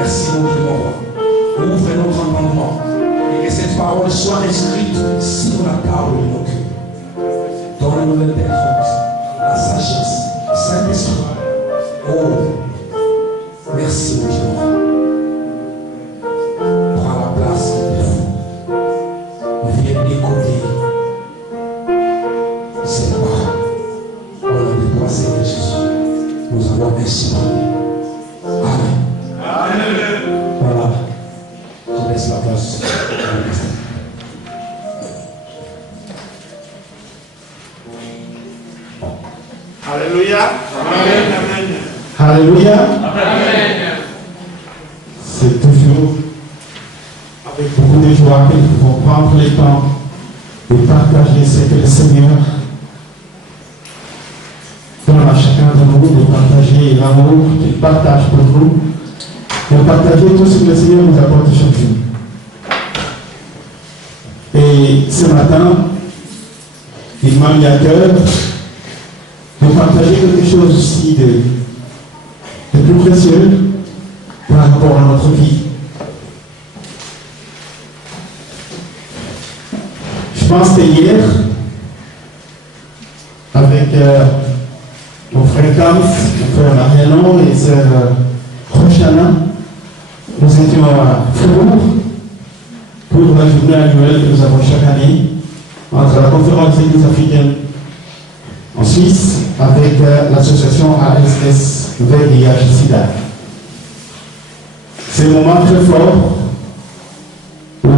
Merci mon Dieu, mon roi. Ouvre notre entendement et que cette parole soit inscrite sur la table de nos cœurs. Donne-nous l'intelligence, la sagesse, Saint-Esprit. Oh, merci mon Dieu, mon roi. Prends la place qu'il te faut. Viens écouter cette parole. Au nom de toi, Seigneur Jésus, nous avons ainsi prié. Amen. Amen. Voilà. Je laisse la place. Alléluia. Amen. Alléluia. Amen. C'est toujours avec beaucoup de joie que nous pouvons prendre le temps de partager ce que le Seigneur donne à chacun de nous, de partager l'amour qu'il partage pour nous, de partager tout ce que le Seigneur nous apporte aujourd'hui. Et ce matin, il m'a mis à cœur de partager quelque chose aussi de plus précieux par rapport à notre vie. Je pense que hier, avec mon frère Kams, mon frère Mariano et sœur Rochana, nous étions à Fribourg pour la journée annuelle que nous avons chaque année entre la conférence des Églises africaines en Suisse avec l'association ASS VIH-Sida. C'est un moment très fort où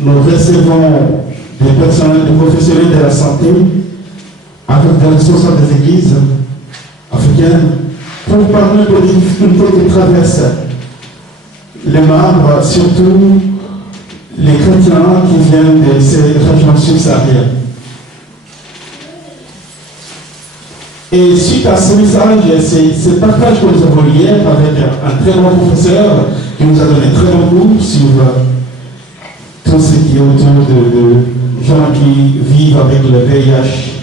nous recevons des personnels, des professionnels de la santé avec des responsables des églises africaines pour parler des difficultés que traversent les membres, surtout les chrétiens qui viennent de ces régions subsahariennes. Et suite à ce message, ce partage que nous avons hier avec un très bon professeur qui nous a donné un très bon cours sur tout ce qui est autour de gens qui vivent avec le VIH.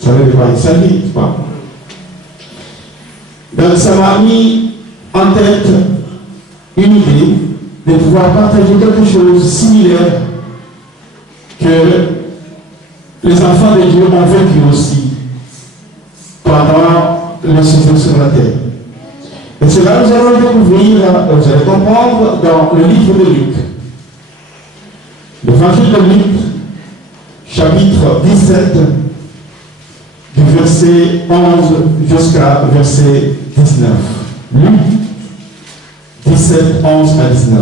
Vous savez de quoi il s'agit, pas? Donc ça m'a mis en tête une idée de pouvoir partager quelque chose de similaire que les enfants de Dieu ont vécu aussi pendant le séjour sur la terre. Et cela, nous allons découvrir, vous allez comprendre, dans le livre de Luc. L'évangile de Luc, chapitre 17, du verset 11 jusqu'à verset 19. Luc 17, 11 à 19.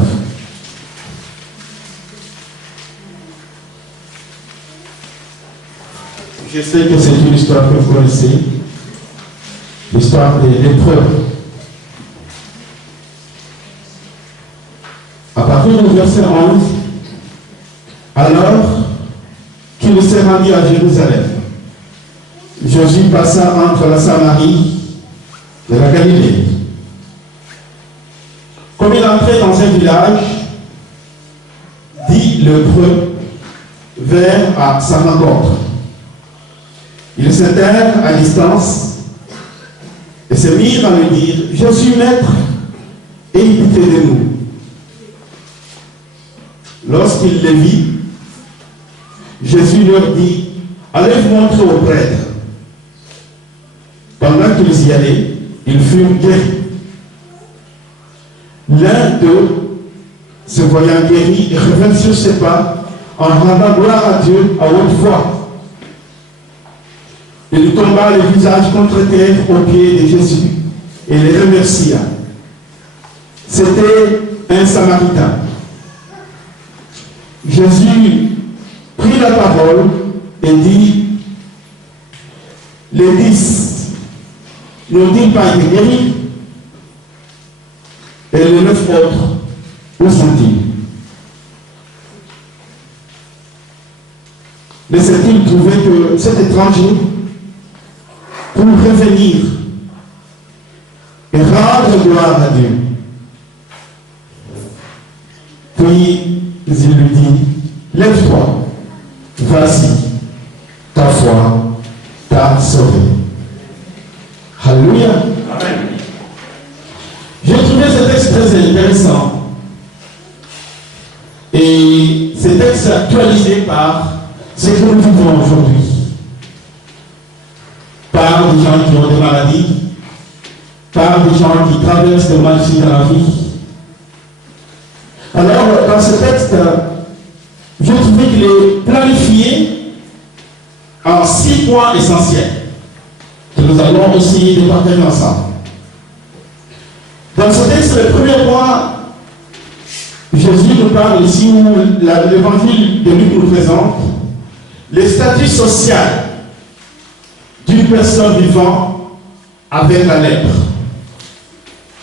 Je sais que c'est une histoire que vous connaissez, l'histoire des lépreux. À partir du verset 11, alors qu'il s'est rendu à Jérusalem, Jésus passa entre la Samarie et la Galilée. Comme il entrait dans un village, dit lépreux, vers à sa rencontre. Ils s'interrogèrent à distance et se mirent à lui dire: Jésus, maître, aie pitié de nous. Lorsqu'il les vit, Jésus leur dit: allez vous montrer au prêtre. Pendant qu'ils y allaient, ils furent guéris. L'un d'eux, se voyant guéri, revint sur ses pas en rendant gloire à Dieu à haute voix. Il tomba le visage contre terre aux pieds de Jésus et les remercia. C'était un Samaritain. Jésus prit la parole et dit: les 10 n'ont-ils pas été guéris? Et les 9 autres, où sont-ils? Laissait-il trouver que cet étranger, pour revenir et rendre gloire à Dieu? Puis il lui dit: lève-toi, voici, ta foi t'a sauvé. Alléluia. Amen. Jésus texte actualisé par ce que nous vivons aujourd'hui. Par des gens qui ont des maladies, par des gens qui traversent des maladies dans la vie. Alors, dans ce texte, je trouvais qu'il est planifié en 6 points essentiels que nous allons essayer de partager ensemble. Dans ce texte, le premier point, Jésus nous parle ici où l'évangile de Luc nous présente le statut social d'une personne vivant avec la lèpre.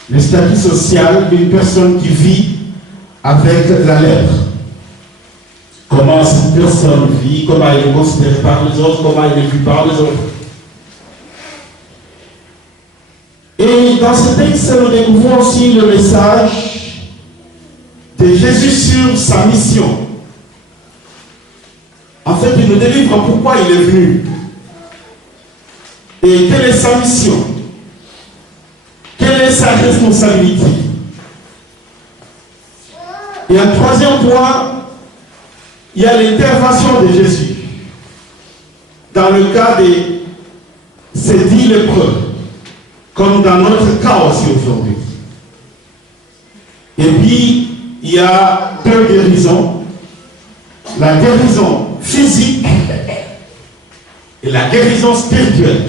Le statut social d'une personne qui vit avec la lèpre. Comment cette personne vit, comment elle est considérée par les autres, comment elle est vue par les autres. Et dans ce texte, nous découvrons aussi le message de Jésus sur sa mission. En fait, il nous délivre pourquoi il est venu. Et quelle est sa mission? Quelle est sa responsabilité? Et un troisième point, il y a l'intervention de Jésus dans le cas de ces 10 lépreux, comme dans notre cas aussi aujourd'hui. Et puis, il y a 2 guérisons, la guérison physique et la guérison spirituelle.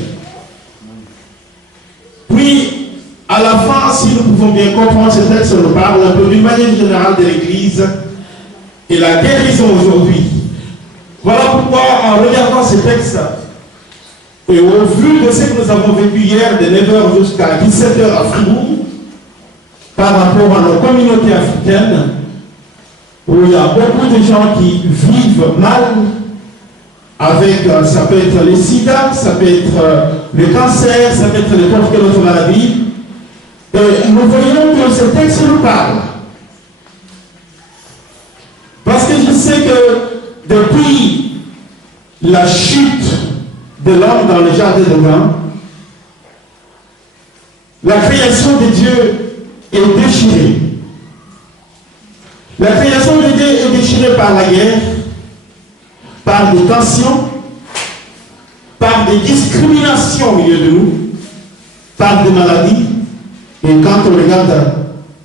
Puis, à la fin, si nous pouvons bien comprendre ce texte, nous parle un peu d'une manière générale de l'Église et la guérison aujourd'hui. Voilà pourquoi, en regardant ce texte, et au vu de ce que nous avons vécu hier, de 9h jusqu'à 17h à Fribourg, par rapport à nos communautés africaines, où il y a beaucoup de gens qui vivent mal, avec, ça peut être le sida, ça peut être le cancer, ça peut être n'importe quelle autre maladie. Et nous voyons que ce texte nous parle. Parce que je sais que depuis la chute de l'homme dans le jardin d'Éden, la création de Dieu est déchirée. La création de Dieu est déchirée par la guerre, par des tensions, par des discriminations au milieu de nous, par des maladies. Et quand on regarde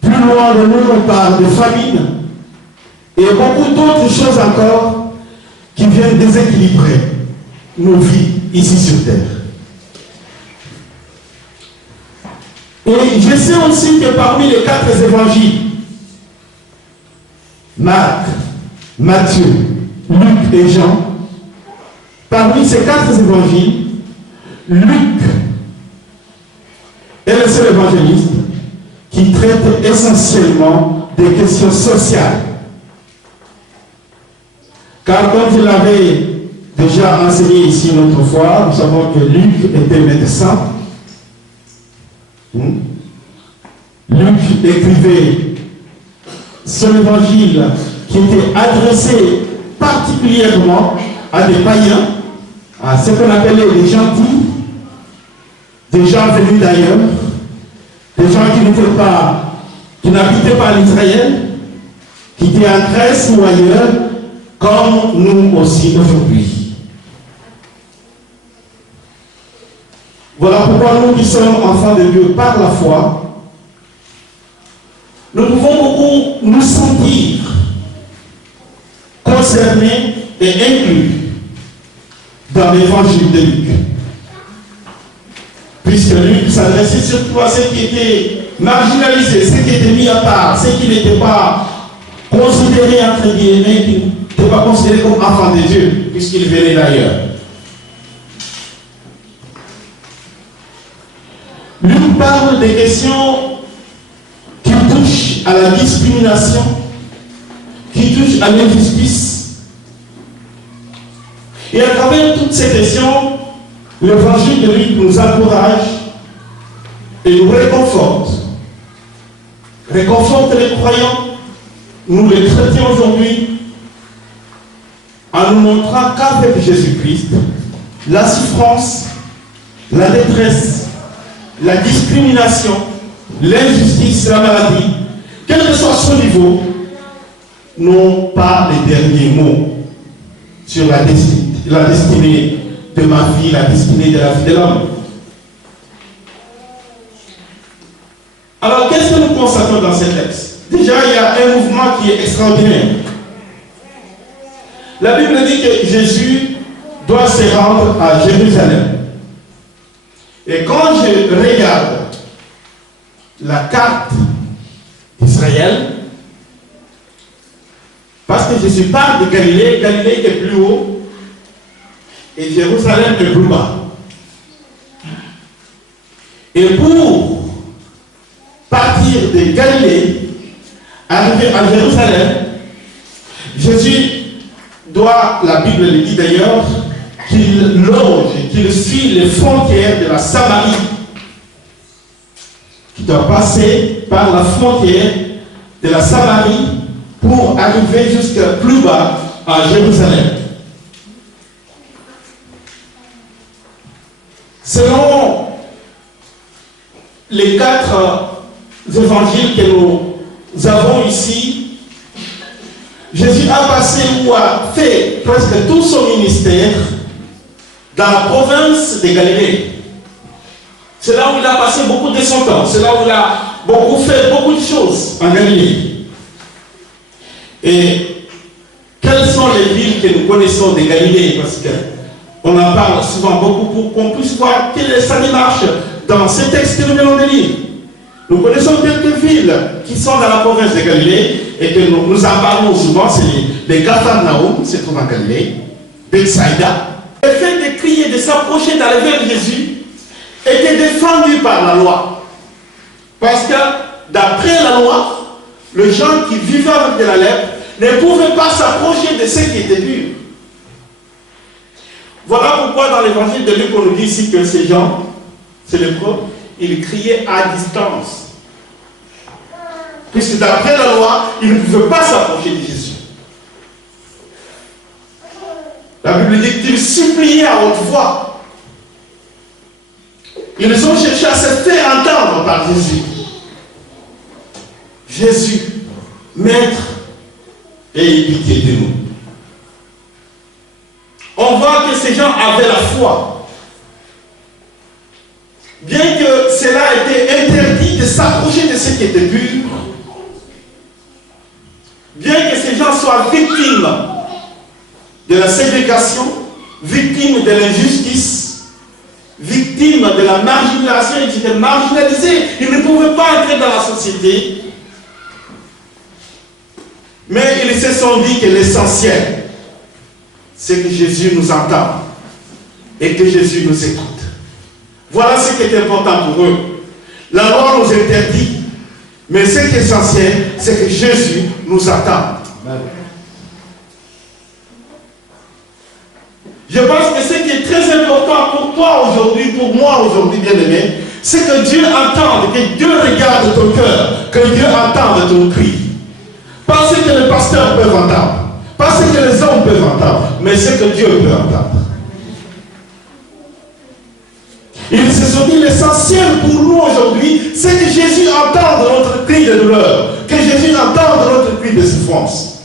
plus loin de nous, on parle de famine et beaucoup d'autres choses encore qui viennent déséquilibrer nos vies ici sur terre. Et je sais aussi que parmi les 4 évangiles, Marc, Matthieu, Luc et Jean, parmi ces 4 évangiles, Luc est le seul évangéliste qui traite essentiellement des questions sociales. Car comme je l'avais déjà enseigné ici une autre fois, nous savons que Luc était médecin. Luc écrivait son évangile qui était adressé particulièrement à des païens, à ce qu'on appelait les gentils, des gens venus d'ailleurs, des gens qui n'habitaient pas en Israël, qui étaient en Grèce ou ailleurs, comme nous aussi aujourd'hui. Voilà pourquoi nous qui sommes enfants de Dieu par la foi, nous pouvons beaucoup nous sentir concernés et inclus dans l'évangile de Luc. Puisque Luc s'adressait surtout à ceux qui étaient marginalisés, ceux qui étaient mis à part, ceux qui n'étaient pas considérés entre guillemets, qui n'étaient pas considérés comme enfants de Dieu, puisqu'ils venaient d'ailleurs. Luc parle des questions qui touchent à la discrimination, qui touchent à l'injustice. Et à travers toutes ces questions, l'évangile de Luc nous encourage et nous réconforte. Réconforte les croyants, nous les chrétiens aujourd'hui, en nous montrant qu'avec Jésus-Christ, la souffrance, la détresse, la discrimination, l'injustice, la maladie, quel que soit son niveau, n'ont pas les derniers mots sur la destinée de ma vie, la destinée de la vie de l'homme. Alors, qu'est-ce que nous constatons dans ce texte? Déjà, il y a un mouvement qui est extraordinaire. La Bible dit que Jésus doit se rendre à Jérusalem. Et quand je regarde la carte d'Israël, parce que Jésus parle de Galilée, Galilée est plus haut et Jérusalem est plus bas. Et pour partir de Galilée, arriver à Jérusalem, Jésus doit, la Bible le dit d'ailleurs, qu'il loge, qu'il suit les frontières de la Samarie, qui doit passer par la frontière de la Samarie pour arriver jusqu'à plus bas à Jérusalem. Selon les 4 évangiles que nous avons ici, Jésus a passé ou a fait presque tout son ministère dans la province de Galilée. C'est là où il a passé beaucoup de son temps. C'est là où il a fait beaucoup de choses en Galilée. Et quelles sont les villes que nous connaissons de Galilée? Parce qu'on en parle souvent beaucoup pour qu'on puisse voir quelle est sa démarche dans ces textes que nous venons de lire. Nous connaissons quelques villes qui sont dans la province de Galilée et que nous en parlons souvent. C'est les Capharnaüm, se trouve en Galilée, Bethsaïda. Le fait de crier, de s'approcher, d'aller vers Jésus était défendu par la loi. Parce que d'après la loi, les gens qui vivaient avec de la lèpre ne pouvaient pas s'approcher de ceux qui étaient purs. Voilà pourquoi dans l'évangile de Luc, on nous dit ici que ces gens, ces lépreux, ils criaient à distance. Puisque d'après la loi, ils ne pouvaient pas s'approcher de Jésus. La Bible dit qu'ils suppliaient à haute voix. Ils ont cherché à se faire entendre par Jésus. Jésus, Maître, ayez pitié de nous. On voit que ces gens avaient la foi. Bien que cela ait été interdit de s'approcher de ceux qui étaient purs, bien que ces gens soient victimes de la ségrégation, victimes de l'injustice, victimes de la marginalisation, ils étaient marginalisés, ils ne pouvaient pas entrer dans la société. Mais ils se sont dit que l'essentiel, c'est que Jésus nous entende et que Jésus nous écoute. Voilà ce qui est important pour eux. La loi nous interdit, mais ce qui est essentiel, c'est que Jésus nous attend. Je pense que ce qui est très important pour toi aujourd'hui, pour moi aujourd'hui, bien-aimé, c'est que Dieu entende, que Dieu regarde ton cœur, que Dieu entende ton cri. Pas ce que les pasteurs peuvent entendre, pas ce que les hommes peuvent entendre, mais ce que Dieu peut entendre. Ils se sont dit l'essentiel pour nous aujourd'hui, c'est que Jésus entende notre cri de douleur, que Jésus entende notre cri de souffrance.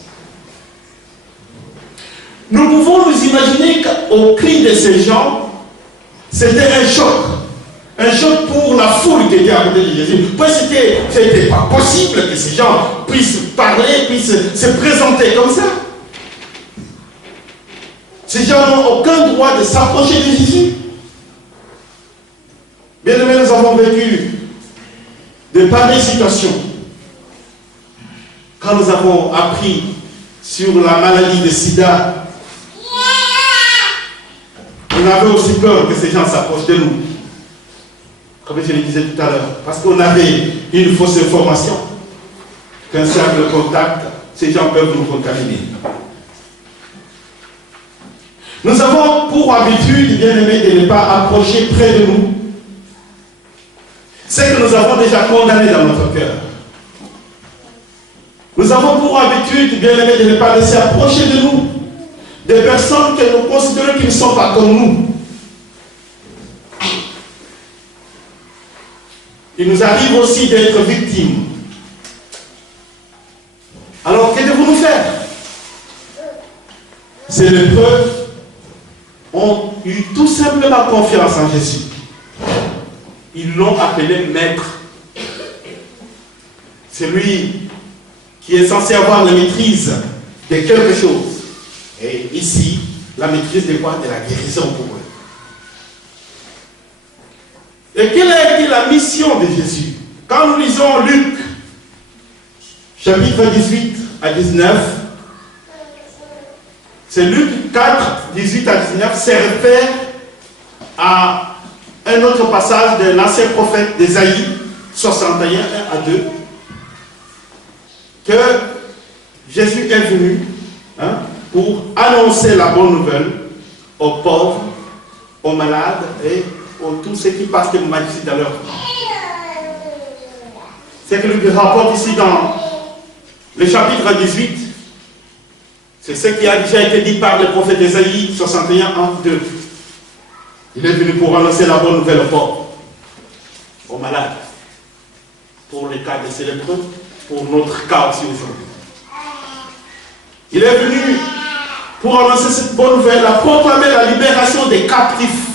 Nous pouvons nous imaginer qu'au cri de ces gens, c'était un choc pour la foule qui était à côté de Jésus. Ce n'était pas possible que ces gens puissent parler, puissent se présenter comme ça. Ces gens n'ont aucun droit de s'approcher de Jésus. Bien aimé, nous avons vécu de pareilles situations. Quand nous avons appris sur la maladie de sida, on avait aussi peur que ces gens s'approchent de nous. Comme je le disais tout à l'heure. Parce qu'on avait une fausse information. Qu'un simple contact, ces gens peuvent nous contaminer. Nous avons pour habitude, bien aimé, de ne pas approcher près de nous ce que nous avons déjà condamné dans notre cœur. Nous avons pour habitude, bien aimé, de ne pas laisser approcher de nous des personnes que nous considérons qui ne sont pas comme nous. Il nous arrive aussi d'être victimes. Alors que devons-nous faire? Ces lépreux ont eu tout simplement confiance en Jésus. Ils l'ont appelé maître. C'est lui qui est censé avoir la maîtrise de quelque chose. Et ici, la maîtrise de quoi? De la guérison pour eux. Et quelle a été la mission de Jésus? Quand nous lisons Luc, chapitre 18 à 19, c'est Luc 4, 18 à 19, se réfère à un autre passage de l'ancien prophète d'Ésaïe, 61, 1 à 2, que Jésus est venu pour annoncer la bonne nouvelle aux pauvres, aux malades et aux tous ceux qui passent le magie dans leur vie. C'est que le rapporte ici dans le chapitre 18, c'est ce qui a déjà été dit par le prophète Ésaïe 61, 1, 2. Il est venu pour annoncer la bonne nouvelle aux pauvres, aux malades, pour les cas de ces lépreux, pour notre cas aussi aujourd'hui. Il est venu pour annoncer cette bonne nouvelle, à proclamer la libération des captifs.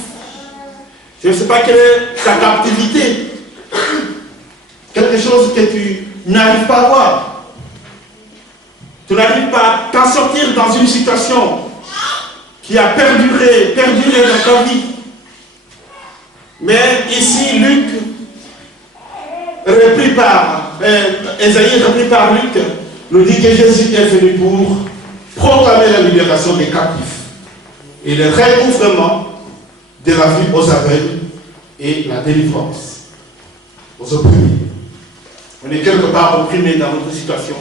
Je ne sais pas quelle est ta captivité. Quelque chose que tu n'arrives pas à voir. Tu n'arrives pas à t'en sortir dans une situation qui a perduré dans ta vie. Mais ici, Luc, Ésaïe repris par Luc, nous dit que Jésus est venu pour proclamer la libération des captifs et le recouvrement de la vue aux aveugles et la délivrance aux opprimés. On est quelque part opprimé dans notre situation.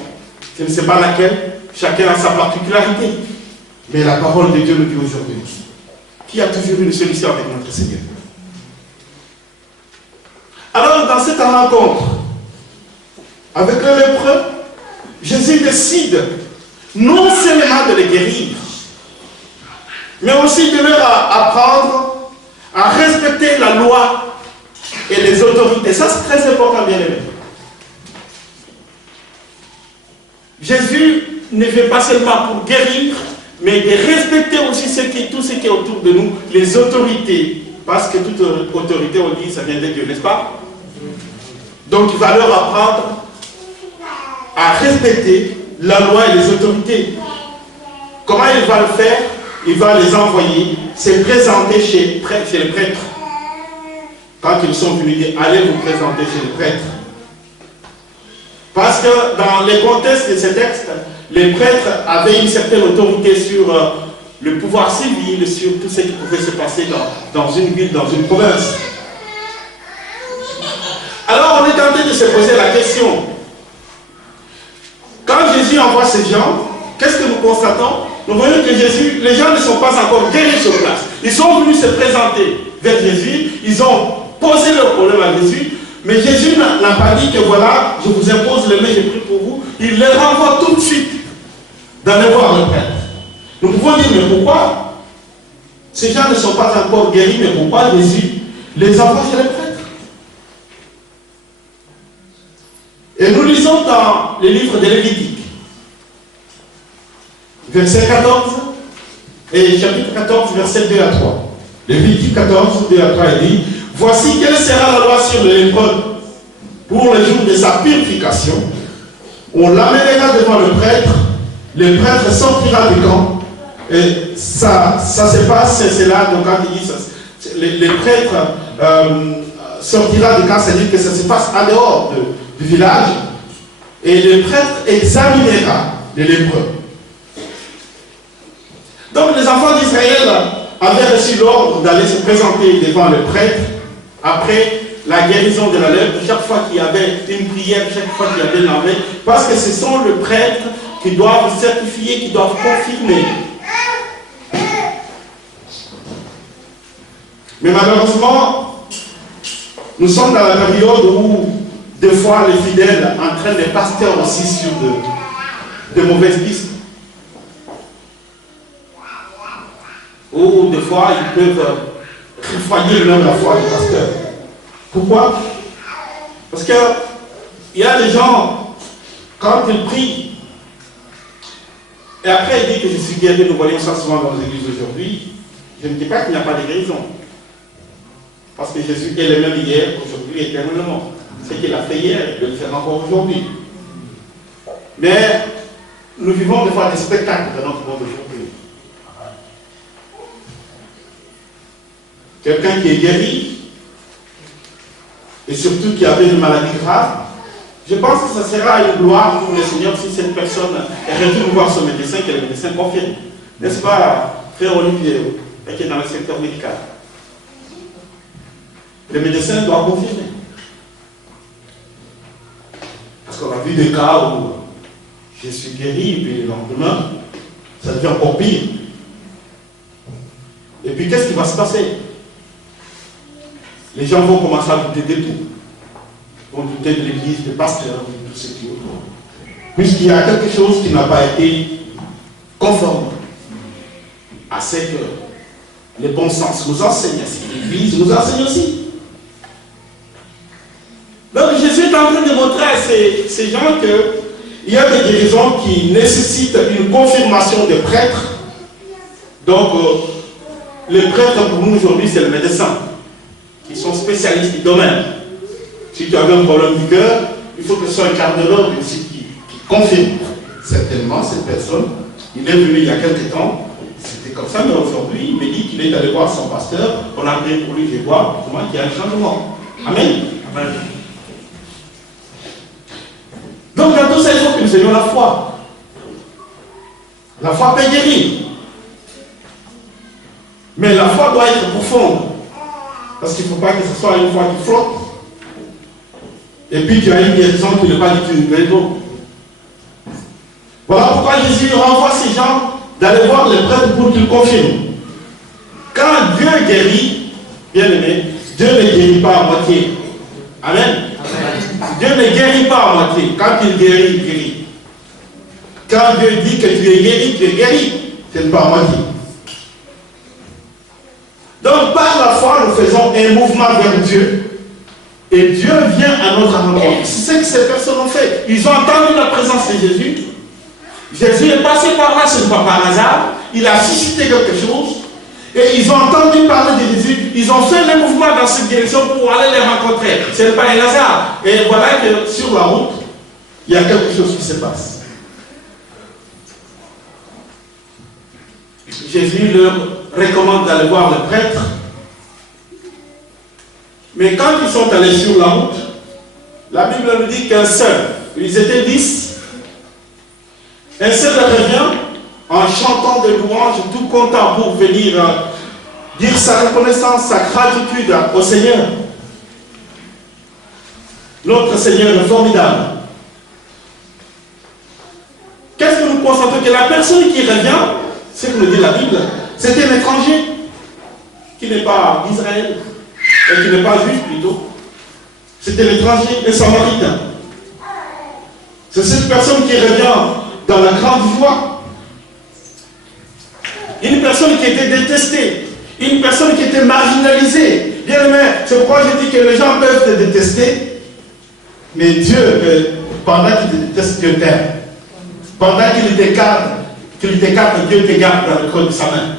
Je ne sais pas laquelle, chacun a sa particularité. Mais la parole de Dieu nous dit aujourd'hui qu'il y a toujours une solution avec notre Seigneur. Alors, dans cette rencontre avec le lépreux, Jésus décide non seulement de les guérir, mais aussi de leur apprendre à respecter la loi et les autorités. Ça, c'est très important, bien aimé. Jésus ne fait pas seulement pour guérir, mais de respecter aussi tout ce qui est autour de nous, les autorités. Parce que toute autorité, on dit, ça vient de Dieu, n'est-ce pas? Donc, il va leur apprendre à respecter la loi et les autorités. Comment il va le faire? Il va les envoyer, se présenter chez les prêtres. Quand ils sont venus dire, allez vous présenter chez les prêtres. Parce que dans les contextes de ces textes, les prêtres avaient une certaine autorité sur le pouvoir civil, sur tout ce qui pouvait se passer dans une ville, dans une province. Alors on est tenté de se poser la question. Quand Jésus envoie ces gens, qu'est-ce que nous constatons? Nous voyons que Jésus, les gens ne sont pas encore guéris sur place. Ils sont venus se présenter vers Jésus, ils ont posé leur problème à Jésus, mais Jésus n'a pas dit que voilà, je vous impose les mains, j'ai pris pour vous. Il les renvoie tout de suite d'aller voir le prêtre. Nous pouvons dire, mais pourquoi ces gens ne sont pas encore guéris, mais pourquoi Jésus les envoie chez les prêtres? Et nous lisons dans le livre de Lévitique, verset 14, et chapitre 14, verset 2 à 3. Lévitique 14, 2 à 3, il dit, voici quelle sera la loi sur le lépreux pour le jour de sa purification. On l'amènera devant le prêtre sortira du camp, et ça se passe, c'est là, donc quand il dit ça, les prêtres sortira du camp, c'est-à-dire que ça se passe en dehors du village, et le prêtre examinera les lépreux. Donc les enfants d'Israël avaient reçu l'ordre d'aller se présenter devant le prêtre après la guérison de la lèpre, chaque fois qu'il y avait une prière, chaque fois qu'il y avait une envie, parce que ce sont les prêtres qui doivent certifier, qui doivent confirmer. Mais malheureusement, nous sommes dans la période où des fois les fidèles entraînent les pasteurs aussi sur de mauvaises pistes. Ou des fois ils peuvent refroidir même la foi du pasteur. Pourquoi? Parce qu'il y a des gens, quand ils prient, Et après, il dit que je suis guéri. Nous voyons ça souvent dans les églises aujourd'hui. Je ne dis pas qu'il n'y a pas de guérison. Parce que Jésus est le même hier, aujourd'hui, éternellement. Ce qu'il a fait hier, il peut le faire encore aujourd'hui. Mais nous vivons des fois des spectacles dans notre monde aujourd'hui. Quelqu'un qui est guéri, et surtout qui avait une maladie grave, je pense que ça sera une gloire pour le Seigneur si cette personne est retournée voir son médecin, que le médecin confirme. N'est-ce pas, frère Olivier, qui est dans le secteur médical? Le médecin doit confirmer. Parce qu'on a vu des cas où je suis guéri, et puis le lendemain, ça devient encore pire. Et puis qu'est-ce qui va se passer? Les gens vont commencer à douter de tout. Ils vont douter de l'église, des pasteurs, de tout ce qui est autour. Puisqu'il y a quelque chose qui n'a pas été conforme à ce que le bon sens nous enseigne, à ce que l'église nous enseigne aussi. Donc Jésus est en train de montrer à ces gens qu'il y a des guérisons qui nécessitent une confirmation des prêtres. Donc, les prêtres pour nous aujourd'hui, c'est le médecin, qui sont spécialistes du domaine. Si tu avais un problème du cœur, il faut que ce soit un cardiologue aussi qui confirme. Certainement, cette personne, il est venu il y a quelques temps, c'était comme ça, mais aujourd'hui, il me dit qu'il est allé voir son pasteur, on a prié pour lui, je vois comment il y a un changement. Amen. Amen. Donc dans tout ça, il faut que nous ayons la foi. La foi peut guérir. Mais la foi doit être profonde. Parce qu'il ne faut pas que ce soit une foi qui flotte. Et puis tu as une guérison qui n'est pas du tout une guérison. Voilà pourquoi Jésus renvoie ces gens d'aller voir les prêtres pour qu'ils confirment. Quand Dieu guérit, bien aimé, Dieu ne guérit pas à moitié. Amen. Dieu ne guérit pas à moitié. Quand il guérit, il guérit. Quand Dieu dit que tu es guéri, tu es guéri. Ce n'est pas à moitié. Donc par la foi, nous faisons un mouvement vers Dieu. Et Dieu vient à notre rencontre. C'est ce que ces personnes ont fait. Ils ont entendu la présence de Jésus. Jésus est passé par là, ce n'est pas par hasard. Il a suscité quelque chose. Et ils ont entendu parler de Jésus. Ils ont fait le mouvement dans cette direction pour aller les rencontrer. Ce n'est pas un hasard. Et voilà que sur la route, il y a quelque chose qui se passe. Jésus leur recommande d'aller voir le prêtre. Mais quand ils sont allés sur la route, la Bible nous dit qu'un seul, ils étaient 10, un seul revient en chantant des louanges, tout content pour venir dire sa reconnaissance, sa gratitude au Seigneur. Notre Seigneur est formidable. Qu'est-ce que nous constatons? Que la personne qui revient, c'est ce que nous dit la Bible, c'est un étranger qui n'est pas d'Israël, et qui n'est pas juif plutôt. C'était l'étranger, un samaritain. C'est cette personne qui revient dans la grande joie. Une personne qui était détestée, une personne qui était marginalisée. Bien aimé, c'est pourquoi je dis que les gens peuvent te détester, mais Dieu, pendant qu'il te déteste, Dieu t'aime. Pendant qu'il t'écarte, Dieu te garde dans le creux de sa main.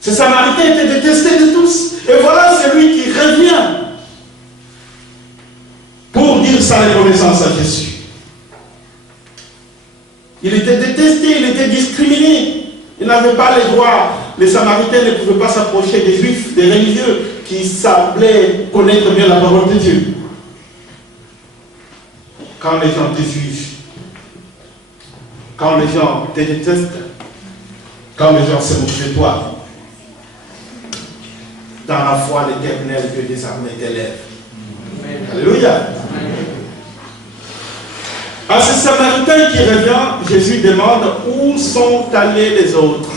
Ce Samaritain était détesté de tous. Et voilà celui qui revient pour dire sa reconnaissance à Jésus. Il était détesté, il était discriminé. Il n'avait pas les droits. Les Samaritains ne pouvaient pas s'approcher des Juifs, des religieux qui semblaient connaître bien la parole de Dieu. Quand les gens te jugent, quand les gens te détestent, quand les gens se moquent de toi, dans la foi l'Éternel, Dieu des armées t'élève. Alléluia. À ce Samaritain qui revient, Jésus demande où sont allés les autres.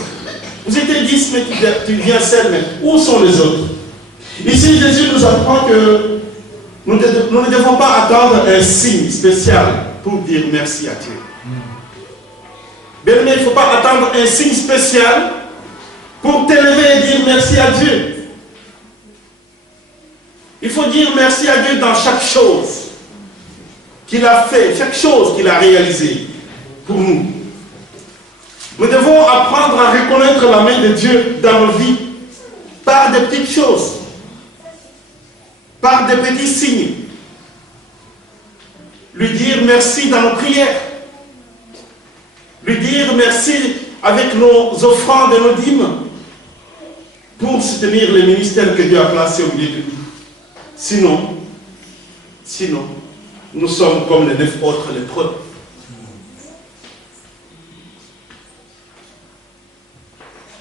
Vous étiez 10, mais tu viens seul, mais où sont les autres? Ici, Jésus nous apprend que nous ne devons pas attendre un signe spécial pour dire merci à Dieu. Bien aimé, il ne faut pas attendre un signe spécial pour t'élever et dire merci à Dieu. Il faut dire merci à Dieu dans chaque chose qu'il a fait, chaque chose qu'il a réalisée. pour nous. Nous devons apprendre à reconnaître la main de Dieu dans nos vies par des petites choses, par des petits signes. Lui dire merci dans nos prières. Lui dire merci avec nos offrandes et nos dîmes pour soutenir les ministères que Dieu a placés au milieu de nous. Sinon, nous sommes comme les 9 autres lépreux.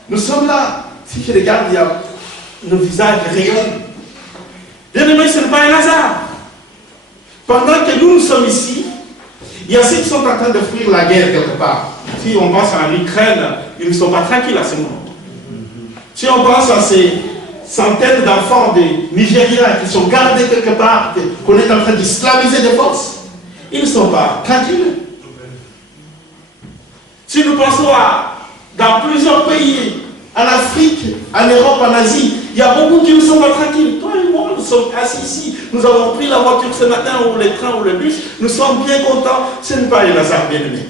Nous sommes là. Si je regarde, il y a nos visages rayonnent. Bien aimé, ce n'est pas un hasard. Pendant que nous sommes ici, il y a ceux qui sont en train de fuir la guerre quelque part. Si on pense à l'Ukraine, ils ne sont pas tranquilles à ce moment. Si on pense à ces centaines d'enfants des Nigériens qui sont gardés quelque part, qu'on est en train d'esclaviser de force, ils ne sont pas tranquilles. Si nous pensons dans plusieurs pays, en Afrique, en Europe, en Asie, il y a beaucoup qui ne sont pas tranquilles. Toi et moi, nous sommes assis ici. Nous avons pris la voiture ce matin, ou le train, ou le bus. Nous sommes bien contents. Ce n'est pas un hasard, bien aimé.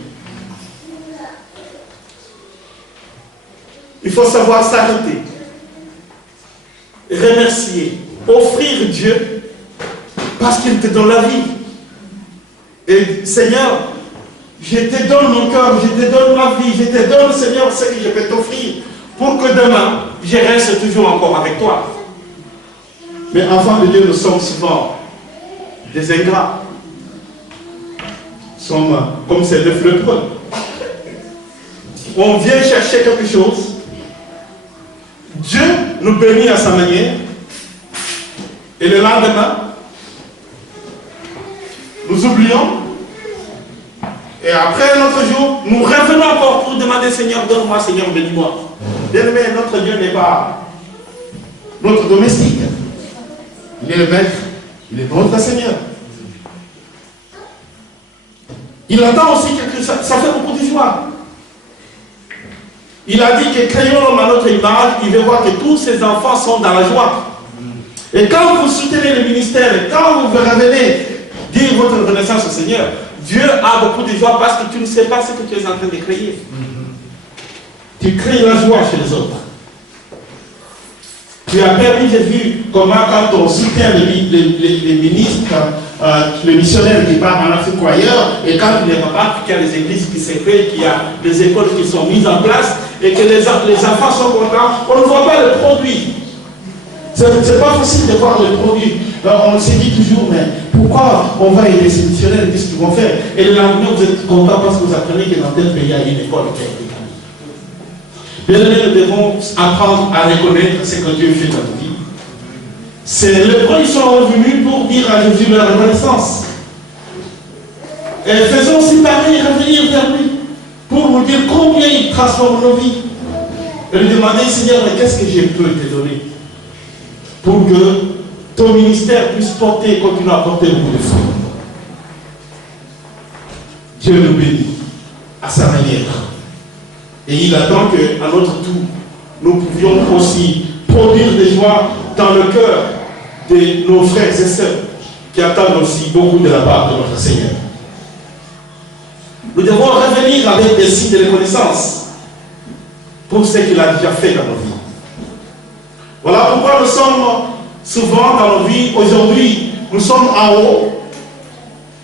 Il faut savoir s'arrêter, remercier, offrir Dieu, parce qu'il te donne la vie. Et Seigneur, je te donne mon cœur, je te donne ma vie, je te donne, Seigneur, ce que je peux t'offrir, pour que demain, je reste toujours encore avec toi. Mais enfants de Dieu, nous sommes souvent des ingrats. Nous sommes comme ces 9 lépreux. On vient chercher quelque chose. Dieu nous bénit à sa manière. Et le lendemain, nous oublions. Et après un autre jour, nous revenons encore pour demander, Seigneur, donne-moi, Seigneur, bénis-moi. Bien-aimé, notre Dieu n'est pas notre domestique. Il est le maître, il est notre Seigneur. Il attend aussi quelque chose, ça fait beaucoup de joie. Il a dit que créons l'homme à notre image, il veut voir que tous ses enfants sont dans la joie. Et quand vous soutenez le ministère, et quand vous revenez dire votre reconnaissance au Seigneur, Dieu a beaucoup de joie parce que tu ne sais pas ce que tu es en train de créer. Tu crées la joie chez les autres. Tu as permis, j'ai vu comment quand on soutient les ministres, les missionnaires qui partent en Afrique ou ailleurs, et quand il n'y a pas, qu'il y a les églises qui se créent, qu'il y a des écoles qui sont mises en place, et que les enfants sont contents, on ne voit pas le produit. Ce n'est pas facile de voir le produit. Alors, on se dit toujours, mais pourquoi on va aider ces missionnaires, qu'est-ce qu'ils vont faire? Et le lendemain, vous êtes content parce que vous apprenez que dans tel pays, il y a une école qui a été créée. Bien aimés, nous devons apprendre à reconnaître ce que Dieu fait dans notre vie. C'est les lépreux, ils sont revenus pour dire à Jésus leur reconnaissance. Et faisons aussi pareil, revenir vers lui, pour nous dire combien il transforme nos vies. Et lui demander, Seigneur, mais qu'est-ce que je peux te donner pour que ton ministère puisse porter, continuer à porter beaucoup de fruits. Dieu nous bénit à sa manière. Et il attend qu'à notre tour, nous pouvions aussi produire des joies dans le cœur de nos frères et sœurs qui attendent aussi beaucoup de la part de notre Seigneur. Nous devons revenir avec des signes de reconnaissance pour ce qu'il a déjà fait dans nos vies. Voilà pourquoi nous sommes souvent dans nos vies. Aujourd'hui, nous sommes en haut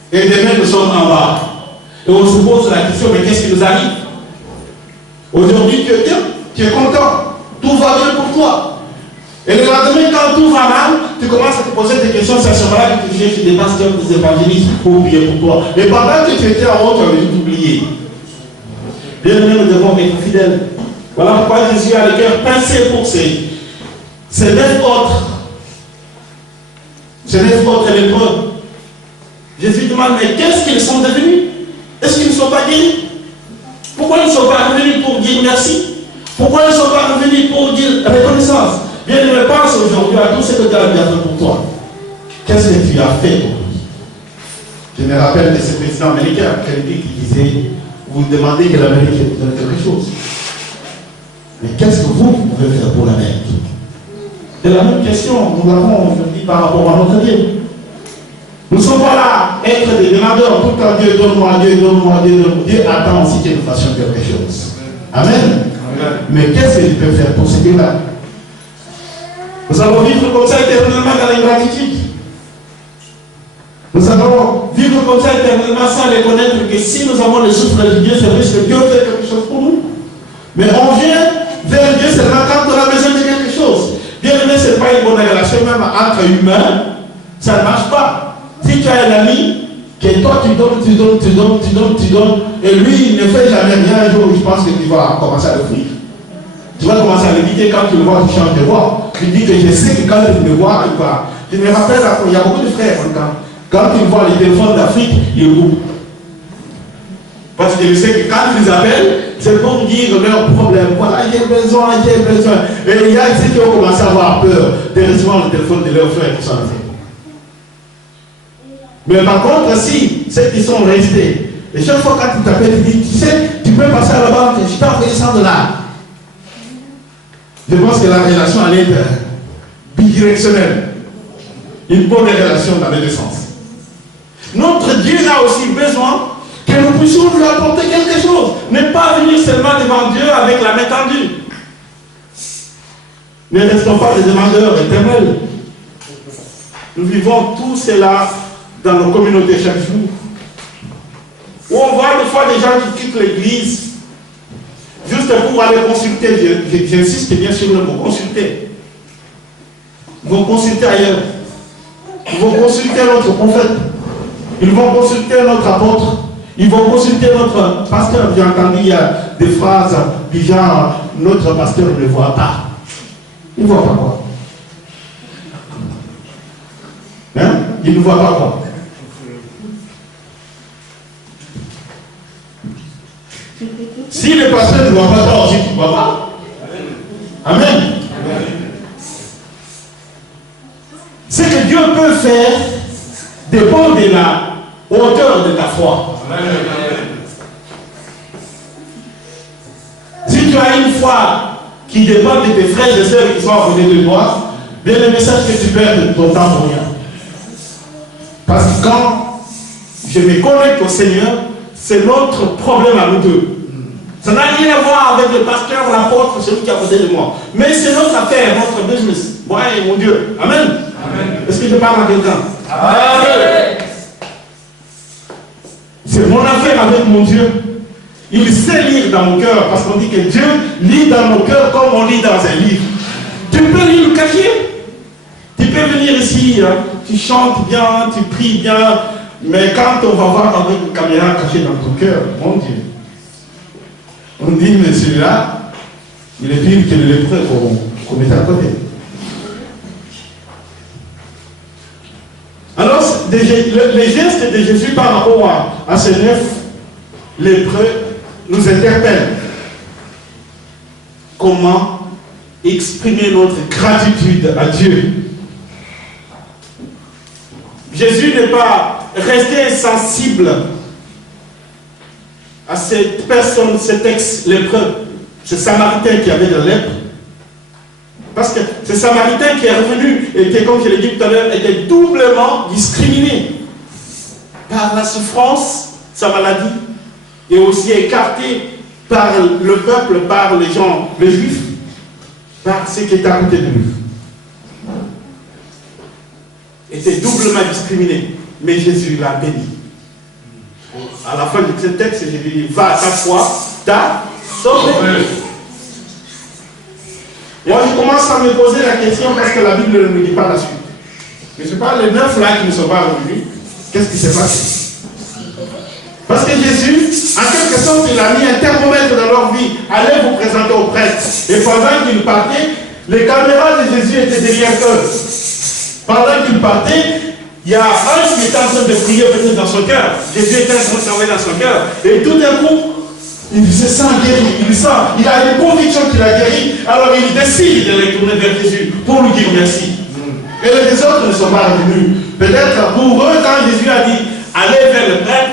et demain nous sommes en bas. Et on se pose la question, mais qu'est-ce qui nous arrive? Aujourd'hui, tu es bien, tu es content, tout va bien pour toi. Et le lendemain, quand tout va mal, tu commences à te poser des questions, c'est à ce moment-là que tu cherches des pasteurs, des évangélistes pour prier pour toi. Mais pendant que tu étais en haut, tu avais tout oublié. Bien aimé, nous devons être fidèles. Voilà pourquoi Jésus a le cœur pincé pour ces 9 autres. Ces 9 autres lépreux. Jésus demande, mais qu'est-ce qu'ils sont devenus? Est-ce qu'ils ne sont pas guéris? Pourquoi ils ne sont pas revenus pour dire merci? Pourquoi ils ne sont pas revenus pour dire reconnaissance? Bien, je me pense aujourd'hui à tout ce que Dieu a fait pour toi. Qu'est-ce que tu as fait pour lui? Je me rappelle de ce président américain, Kennedy, qui disait, vous demandez que l'Amérique vous donne quelque chose. Mais qu'est-ce que vous pouvez faire pour l'Amérique? C'est la même question, nous l'avons dit par rapport à notre Dieu. Nous sommes pas là, être être des demandeurs. Tout le temps, Dieu donne-moi, Dieu donne-moi, Dieu donne-moi. Dieu attend aussi que nous fassions quelque chose. Amen. Amen. Mais qu'est-ce que tu peux faire pour ce Dieu-là? Nous allons vivre comme ça éternellement dans l'ingratitude. Nous allons vivre comme ça éternellement sans reconnaître que si nous avons le souffle de Dieu, c'est risque que Dieu fait quelque chose pour nous. Mais on vient vers Dieu seulement quand on a besoin de quelque chose. Bien aimé, ce n'est pas une bonne relation, même entre humains, ça ne marche pas. Si tu as un ami, que toi tu donnes, et lui il ne fait jamais rien, un jour je pense que tu vas commencer à le fuir. Tu vas commencer à le guider quand tu le vois, tu changes de voix. Tu dis que je sais que quand il me voit, il va. Je me rappelle, il y a beaucoup de frères quand ils voient les téléphones d'Afrique, ils roupent. Parce que je sais que quand ils appellent, c'est pour dire leurs problèmes. Voilà, j'ai besoin. Et il y a ceux qui ont commencé à avoir peur de recevoir le téléphone de leurs frères qui sont en Afrique. Mais par contre, si ceux qui sont restés, et chaque fois quand ils t'appellent, ils disent, tu sais, tu peux passer à la banque, je t'ai envoyé $100. Je pense que la relation allait être bidirectionnelle. Une bonne relation dans les deux sens. Notre Dieu a aussi besoin que nous puissions lui apporter quelque chose. Ne pas venir seulement devant Dieu avec la main tendue. Ne restons pas des demandeurs éternels. Nous vivons tout cela dans nos communautés chaque jour. Où on voit des fois des gens qui quittent l'église juste pour aller consulter. J'insiste bien sur le mot consulter. Ils vont consulter ailleurs. Ils vont consulter notre prophète. Ils vont consulter notre apôtre. Ils vont consulter notre pasteur. J'ai entendu il y a des phrases du genre notre pasteur ne voit pas. Il ne voit pas quoi? Hein? Il ne voit pas quoi? Si le pasteur ne voit pas, toi aussi tu ne vois pas. Amen. Ce que Dieu peut faire dépend de la hauteur de ta foi. Si tu as une foi qui dépend de tes frères et sœurs qui sont à côté de toi, bien le message que tu perds ton temps pour rien. Parce que quand je me connecte au Seigneur, c'est notre problème à nous deux. Ça n'a rien à voir avec le pasteur, l'apôtre, celui qui est à côté de moi. Mais c'est notre affaire, notre business. Moi et mon Dieu. Amen. Amen. Est-ce que je parle à quelqu'un? Amen. C'est mon affaire avec mon Dieu. Il sait lire dans mon cœur, parce qu'on dit que Dieu lit dans nos cœurs comme on lit dans un livre. Tu peux lire le cahier. Tu peux venir ici, hein, tu chantes bien, tu pries bien, mais quand on va voir avec une caméra cachée dans ton cœur, mon Dieu, on dit, mais celui-là, il est pire que le lépreux qu'on met à côté. Alors, les gestes de Jésus par rapport à ces 9 lépreux nous interpellent. Comment exprimer notre gratitude à Dieu? Jésus n'est pas resté insensible à cette personne, cet ex-lépreux, ce Samaritain qui avait de la lèpre. Parce que ce Samaritain qui est revenu, était, comme je l'ai dit tout à l'heure, était doublement discriminé par la souffrance, sa maladie, et aussi écarté par le peuple, par les gens, les Juifs, par ce qui est à côté de lui. Était doublement discriminé, mais Jésus l'a béni. À la fin de ce texte, je dis, va, ta foi t'a sauvé. Moi, je commence à me poser la question parce que la Bible ne me dit pas la suite. Mais je parle des 9 là qui ne sont pas revenus. Qu'est-ce qui s'est passé? Parce que Jésus, en quelque sorte, il a mis un thermomètre dans leur vie. Allez vous présenter au prêtre. Et pendant qu'il partait, les caméras de Jésus étaient derrière eux. Pendant qu'il partait, il y a un qui était en train de prier peut-être dans son cœur. Jésus était en train de travailler dans son cœur. Et tout d'un coup, il se sent guéri. Il a une conviction qu'il a guéri. Alors il décide de retourner vers Jésus pour lui dire merci. Et les autres ne sont pas revenus. Peut-être pour eux, quand Jésus a dit allez vers le prêtre,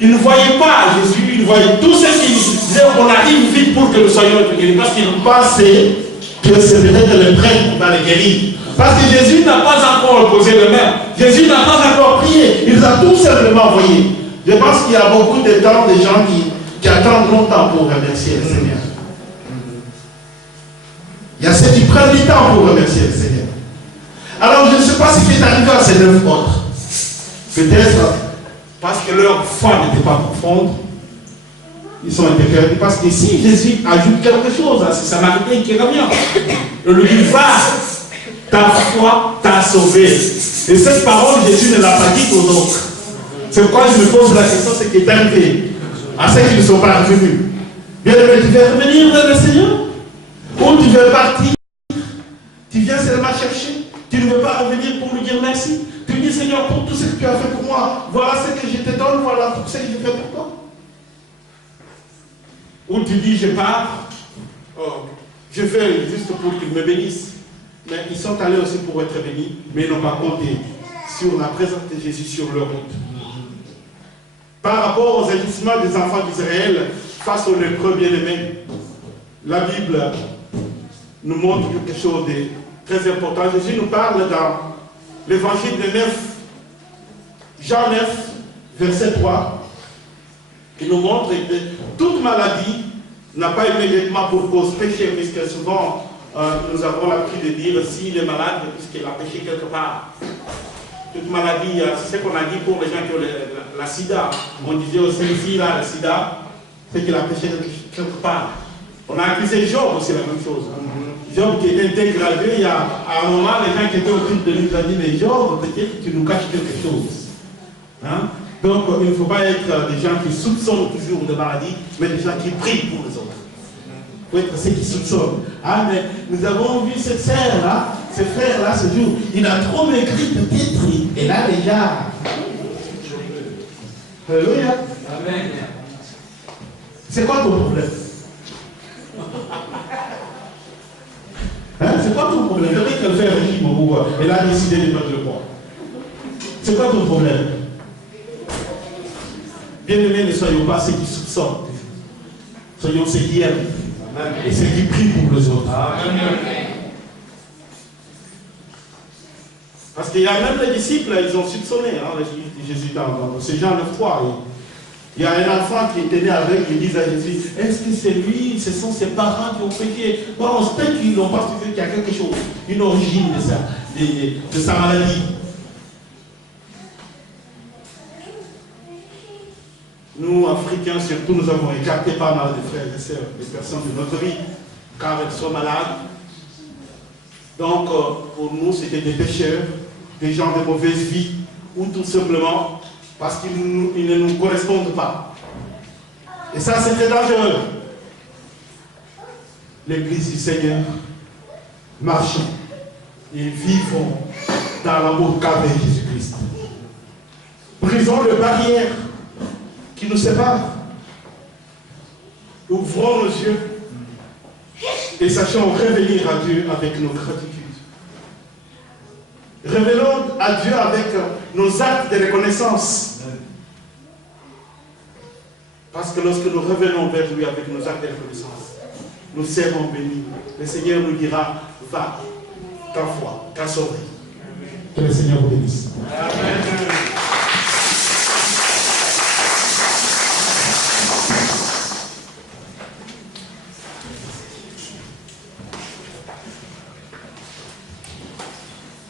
ils ne voyaient pas Jésus, ils voyaient tous ceux qui disaient on arrive vite pour que nous soyons guéris. Parce qu'ils pensaient que c'est peut-être le prêtre qui va les guérir. Parce que Jésus n'a pas encore posé les mains. Jésus n'a pas encore prié. Il a tout simplement simplement envoyer. Je pense qu'il y a beaucoup de temps des gens qui attendent longtemps pour remercier le Seigneur. Il y a ceux qui prennent du temps pour remercier le Seigneur. Alors je ne sais pas ce qui est arrivé à ces 9 autres. Peut-être parce que leur foi n'était pas profonde. Ils sont été perdus. Parce que si Jésus ajoute quelque chose à ces Samaritains qui revient, il lui dit, va, ta foi t'a sauvé. Et cette parole, Jésus ne l'a pas dite aux autres. C'est pourquoi je me pose la question, ce qui est arrivé à ceux qui ne sont pas revenus. Bien aimé, tu veux revenir vers le Seigneur? Ou tu veux partir? Tu viens seulement chercher? Tu ne veux pas revenir pour lui dire merci? Tu dis, Seigneur, pour tout ce que tu as fait pour moi, voilà ce que je te donne, voilà tout ce que je fais pour toi. Ou tu dis, je pars, je fais juste pour qu'ils me bénissent. Mais ils sont allés aussi pour être bénis, mais ils n'ont pas compté sur la présence de Jésus sur leur route. Par rapport aux agissements des enfants d'Israël face aux lépreux bien-aimés, la Bible nous montre quelque chose de très important. Jésus nous parle dans l'évangile de 9, Jean 9, verset 3. Il nous montre que toute maladie n'a pas immédiatement pour cause péché, puisque souvent nous avons l'habitude de dire s'il est malade, puisqu'il a péché quelque part. Toute maladie, c'est ce qu'on a dit pour les gens qui ont la sida. On disait aussi ici, là, le sida, c'est qu'il a péché quelque part. On a accusé Job aussi la même chose. Job qui était dégradé, il y a à un moment, les gens qui étaient autour de lui ont dit, mais Job, peut-être que tu nous caches quelque chose. Hein? Donc, il ne faut pas être des gens qui soupçonnent toujours de maladie, mais des gens qui prient pour les autres. Il faut être ceux qui soupçonnent. Ah, mais nous avons vu cette sœur-là, ce frère-là, ce jour, il a trop maigri, peut-être, et là déjà. Alléluia. Amen. C'est quoi ton problème? Hein? C'est quoi ton problème? C'est vrai qu'elle fait un régime ou quoi? Elle a décidé de mettre le poids. C'est quoi ton problème? Bien-aimés, ne soyons pas ceux qui soupçonnent. Soyons ceux qui aiment. Et ceux qui prient pour les autres. Parce qu'il y a même les disciples, ils ont soupçonné Jésus dans ces gens de foi. Il y a un enfant qui était né avec, ils disent à Jésus, est-ce que c'est lui, ce sont ses parents qui ont péché? Bon, peut-être qu'ils n'ont pas su qu'il y a quelque chose, une origine de ça, de sa maladie. Nous, Africains, surtout, nous avons écarté pas mal de frères et sœurs, des personnes de notre vie, car elles sont malades. Donc, pour nous, c'était des pécheurs, des gens de mauvaise vie, ou tout simplement parce qu'ils ne nous correspondent pas. Et ça, c'est très dangereux. L'Église du Seigneur, marchons et vivons dans l'amour qu'avec Jésus-Christ. Brisons les barrières qui nous séparent. Ouvrons nos yeux et sachons revenir à Dieu avec nos gratitudes. Revenons à Dieu avec nos actes de reconnaissance. Parce que lorsque nous revenons vers lui avec nos actes de reconnaissance, nous serons bénis. Le Seigneur nous dira, va, ta foi, ta sauvé. Que le Seigneur vous bénisse. Amen.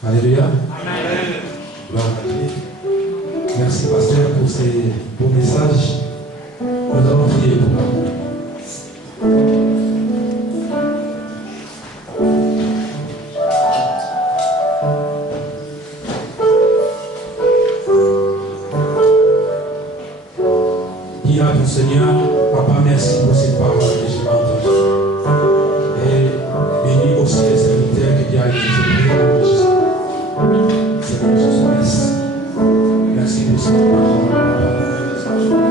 Alléluia. Amen. Gloire à Dieu. Merci, pasteur, pour ces beaux messages. Nous allons prier pour vous. Dis à ton Seigneur, Papa, merci pour cette parole que j'ai entendue. Et bénis aussi les serviteurs que tu as utilisés pour Jésus. Seigneur Jésus, merci. Merci pour cette parole.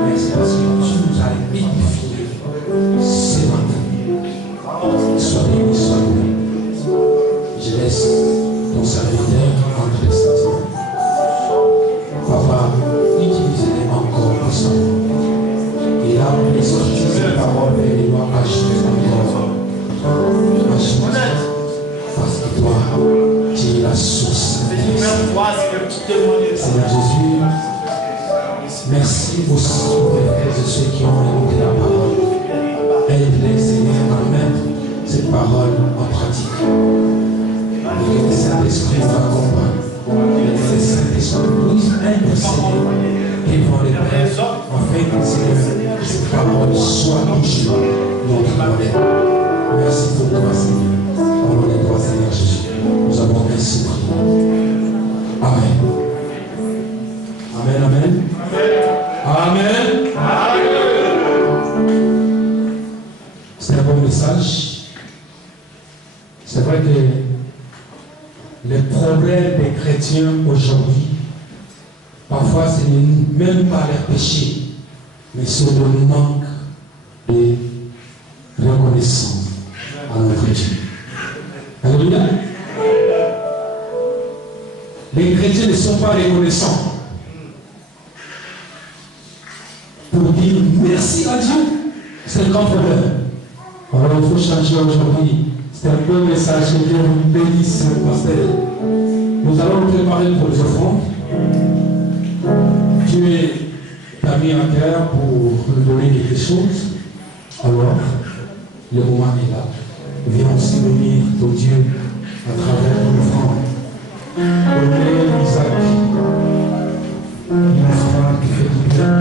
Merci parce que tu nous as édifiés ce matin. Sois béni, sois béni. Je laisse ton serviteur entrer cette main. Papa, utilise-les encore pour ça. Et là, on peut sortir cette parole et les doigts acheter encore. Parce que toi, tu es la source. Seigneur Jésus, Merci aussi pour les frères et ceux qui ont écouté la parole. Aide-les, Seigneur, à mettre cette parole en pratique. Et que le Saint-Esprit nous accompagne. Et que le Saint-Esprit puisse intercéder devant les pères, afin que Seigneur, cette parole soit toujours notre modèle. Merci pour toi, Seigneur. Au nom de toi, Seigneur Jésus, nous avons ainsi prié. Amen. Amen, amen. Amen. C'est un bon message. C'est vrai que les problèmes des chrétiens aujourd'hui, parfois ce n'est même pas leur péché, mais c'est le manque de reconnaissance à notre Dieu. Alléluia. Les chrétiens ne sont pas reconnaissants pour dire merci à Dieu. C'est un grand problème. Alors il faut changer aujourd'hui. C'est un bon message que Dieu vous bénisse, pasteur. Nous allons nous préparer pour les offrandes. Dieu t'a mis à cœur pour nous donner quelque chose. Alors, le moment est là. Viens aussi bénir ton Dieu à travers ton offrande. Donner Isaac, une offrande qui fait du bien.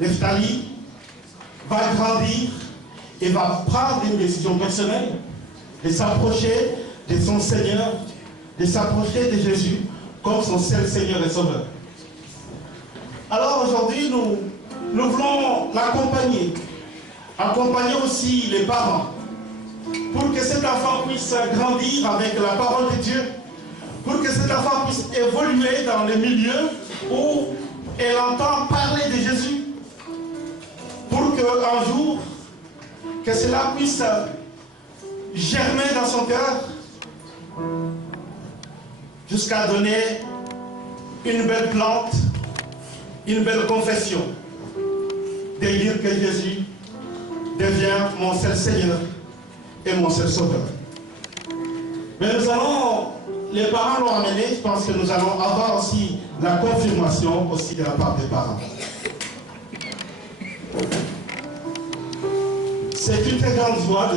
Nephtali va grandir et va prendre une décision personnelle de s'approcher de son Seigneur, de s'approcher de Jésus comme son seul Seigneur et Sauveur. Alors aujourd'hui, nous voulons l'accompagner, accompagner aussi les parents, pour que cet enfant puisse grandir avec la parole de Dieu, pour que cet enfant puisse évoluer dans les milieux où elle entend parler de Jésus, pour qu'un jour, que cela puisse germer dans son cœur, jusqu'à donner une belle plante, une belle confession, de dire que Jésus devient mon seul Seigneur et mon seul Sauveur. Mais nous allons, les parents l'ont amené, je pense que nous allons avoir aussi la confirmation aussi de la part des parents. C'est une très grande joie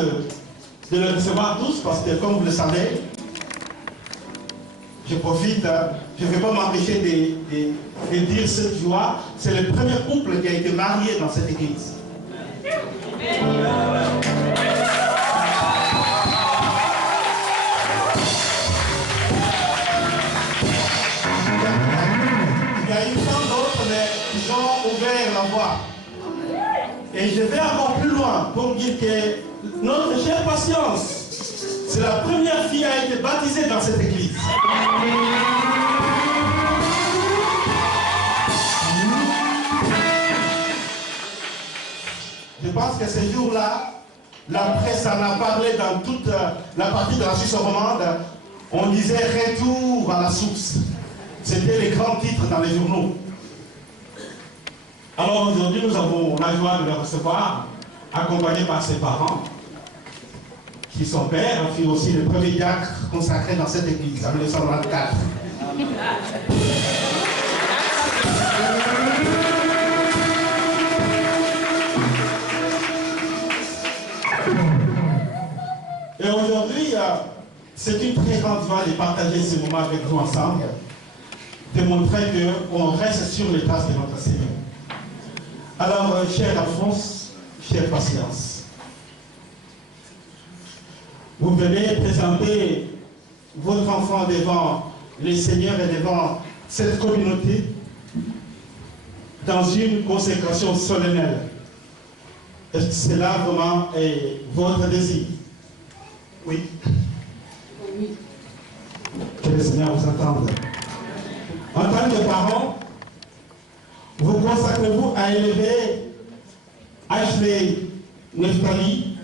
de le recevoir tous, parce que comme vous le savez, je profite, je ne vais pas m'empêcher de dire cette joie. C'est le premier couple qui a été marié dans cette église. Il y a une fois d'autres, mais ils ont ouvert la voie. Et je vais encore plus loin pour dire que notre chère Patience, c'est la première fille à être baptisée dans cette église. Je pense que ce jour-là, la presse en a parlé dans toute la partie de la Suisse romande. On disait retour à la source. C'était les grands titres dans les journaux. Alors aujourd'hui, nous avons la joie de le recevoir, accompagné par ses parents, qui son père fut aussi le premier diacre consacré dans cette église en 1994. Et aujourd'hui, c'est une très grande joie de partager ce moment avec vous ensemble, de montrer qu'on reste sur les traces de notre Seigneur. Alors, cher Alphonse, chère Patience, vous venez présenter votre enfant devant les seigneurs et devant cette communauté dans une consécration solennelle. Est-ce que cela vraiment est votre désir? Oui. Oui. Que le Seigneur vous entende. En tant que parents, vous consacrez-vous à élever Ashley Nephtali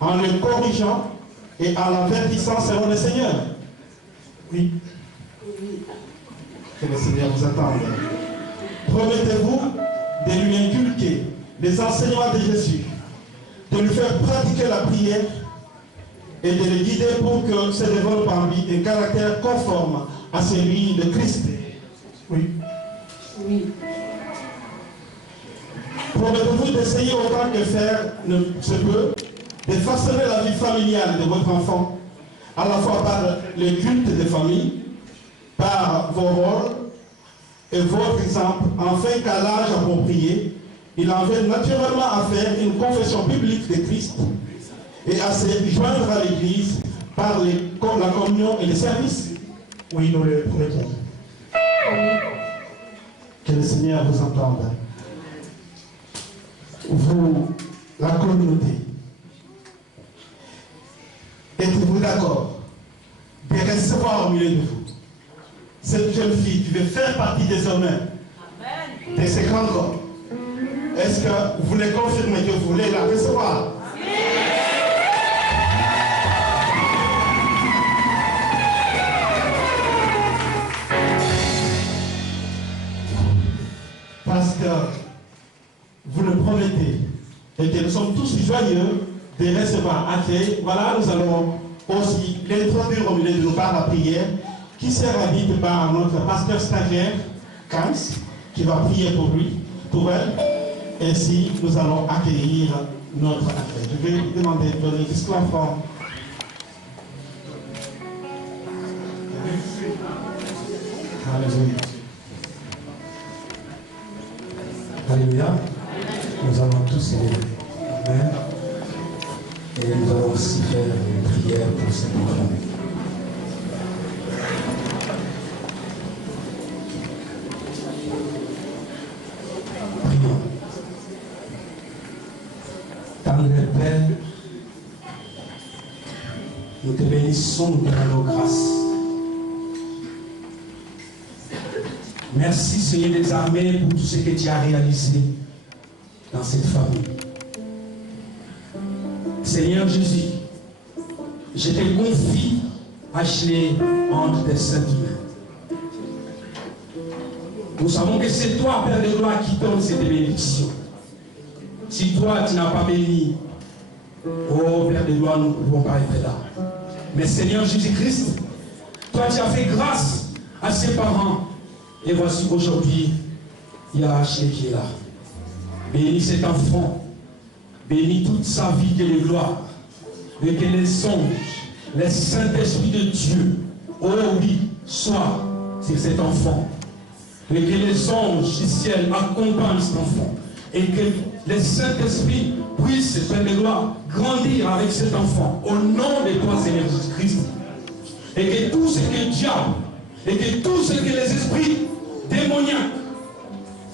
en le corrigeant et en l'avertissant selon le Seigneur? Oui. Que le Seigneur vous attende. Promettez-vous de lui inculquer les enseignements de Jésus, de lui faire pratiquer la prière et de le guider pour que se développe en lui un caractère conforme à celui de Christ? Oui. Oui. Promettez-vous d'essayer autant que faire se peut de façonner la vie familiale de votre enfant, à la fois par le culte de famille, par vos rôles et votre exemple, afin qu'à l'âge approprié, il en vienne naturellement à faire une confession biblique de Christ et à se joindre à l'Église par la communion et les services? Oui, nous le promettons. Que le Seigneur vous entende. Vous, la communauté, êtes-vous d'accord de recevoir au milieu de vous cette jeune fille qui veut faire partie désormais de ces grands corps? Est-ce que vous voulez confirmer que vous voulez la recevoir? Parce que vous le promettez et que nous sommes tous joyeux de recevoir accueil. Voilà, nous allons aussi l'introduire au milieu de nous par la prière qui sera dite par notre pasteur stagiaire, Kans, qui va prier pour lui, pour elle. Ainsi, nous allons accueillir notre accueil. Je vais lui demander de donner jusqu'à l'enfant. Alléluia. Alléluia. Nous allons tous élever. Amen. Et nous allons aussi faire une prière pour cette enfant. Prions. Tendre Père, nous te bénissons, nous te rendons grâce. Merci Seigneur des armées pour tout ce que tu as réalisé dans cette famille. Seigneur Jésus, je te confie Ashley entre tes saintes mains. Nous savons que c'est toi, Père de gloire, qui donne cette bénédiction. Si toi, tu n'as pas béni, oh Père de gloire, nous ne pouvons pas être là. Mais Seigneur Jésus-Christ, toi, tu as fait grâce à ses parents. Et voici aujourd'hui, il y a Ashley qui est là. Bénis cet enfant. Bénis toute sa vie de gloire. Et que les anges, les Saint-Esprit de Dieu, oh oui, soient sur cet enfant. Et que les anges du ciel accompagnent cet enfant. Et que les Saint-Esprit puissent, Père de gloire, grandir avec cet enfant. Au nom de toi, Seigneur Jésus-Christ. Et que tout ce que diable, et que tout ce que les esprits démoniaques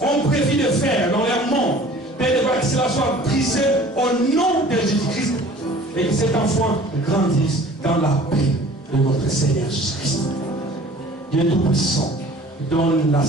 ont prévu de faire dans leur monde, Père de gloire, que cela soit brisé au nom de Jésus-Christ. Et que cet enfant grandisse dans la paix de notre Seigneur Jésus-Christ. Dieu Tout-Puissant, donne la